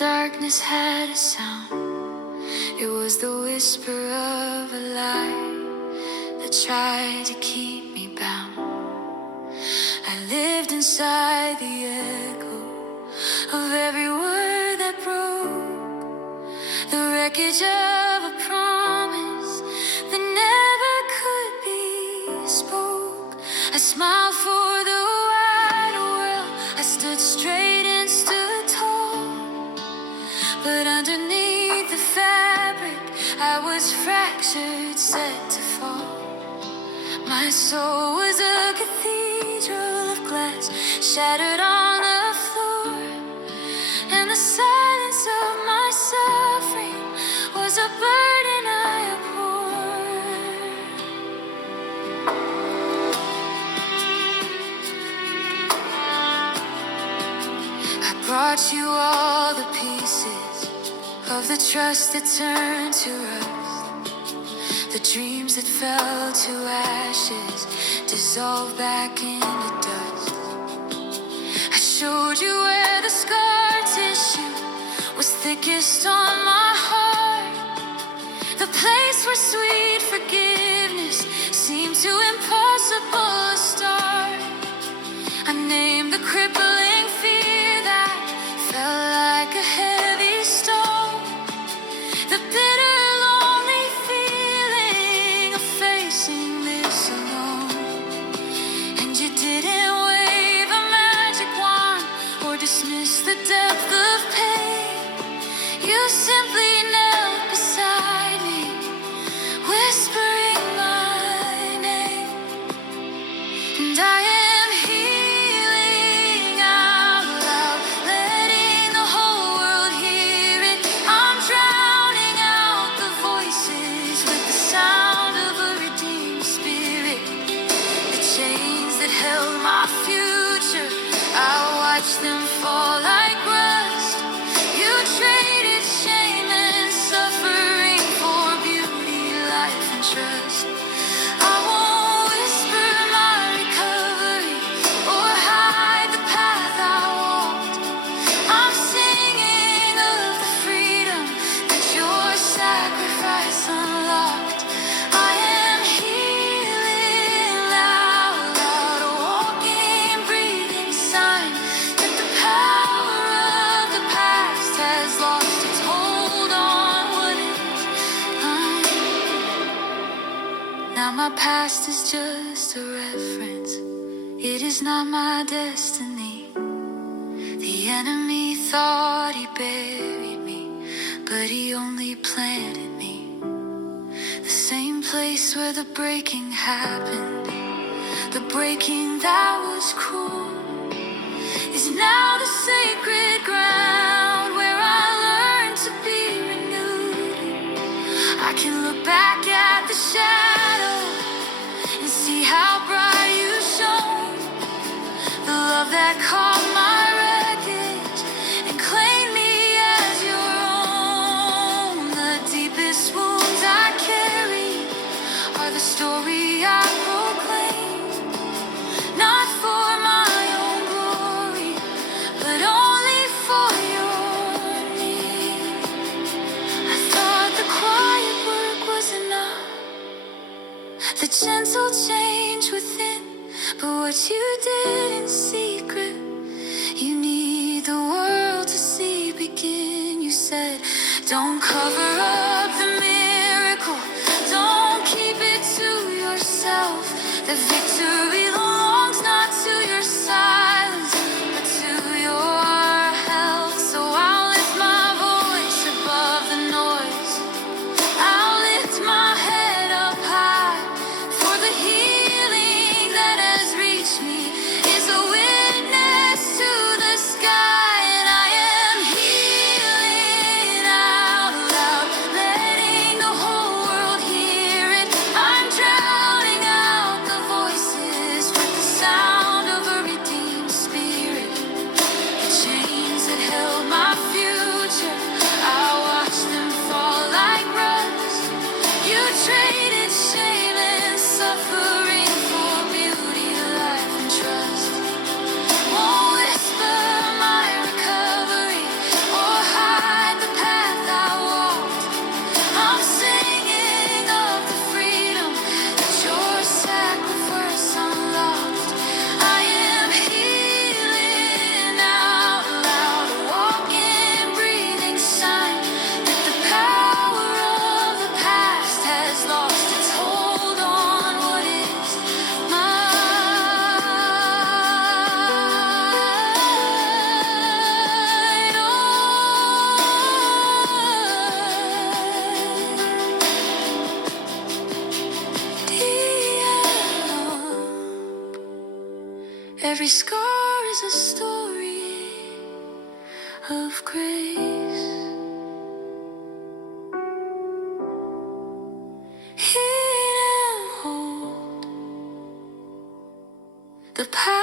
darkness had a sound. It was the whisper of a lie that tried to keep me bound. I lived inside the echo of every word that broke, the wreckage of a promise that never could be spoke. I smiled for the wide world, I stood straight and stood tall, but underneath the fabric I was fractured, set to fall. My soul was a cathedral of glass, shattered on the floor, and the silence of my suffering was a burden I abhorred. I brought you all the pieces of the trust that turned to rust, the dreams that fell to ashes, dissolved back into dust. I showed you where the scar tissue was thickest on my heart, the place where sweet forgiveness seemed too impossible to start. I named the crippling fear that felt like a heavy stone, the bitter, lonely feeling of facing this alone. And you didn't wave a magic wand or dismiss the depth of pain. You simply knelt beside me, whispering my name. And I am healing out loud, letting the whole world hear it. I'm drowning out the voices with the sound of a redeemed spirit. The chains that held my future, I watched them fall like rust. You traded shame and suffering for beauty, life, and trust. I won't whisper my recovery or hide the path I walked. I'm singing of the freedom that your sacrifice unlocked. I am healing out loud, a walking, breathing sign that the power of the past has lost its hold on what is mine. Now my past is just a reference, it is not my destiny. The enemy thought he buried me, but he only planted me. The same place where the breaking happened, the breaking that was cruel, is now the sacred ground where I learned to be renewed. I can look back at the shadow and see how bright you shone, the love that caught my wreckage and claimed me as your own. The deepest wounds I carry are the story I proclaim, not for my own glory, but only for your name. I thought the quiet work was enough, the gentle change within, but what you did in secret, you need the world to see begin. You said, don't cover up the miracle, don't keep it to yourself. The victory belongs not to your silence, but to your health. So I'll lift my voice above the noise, I'll lift my head up high, for the healing that has reached me is a witness to the sky. And I am healing out loud, letting the whole world hear it. I'm drowning out the voices with Every scar is a story of grace. Heed and hold the power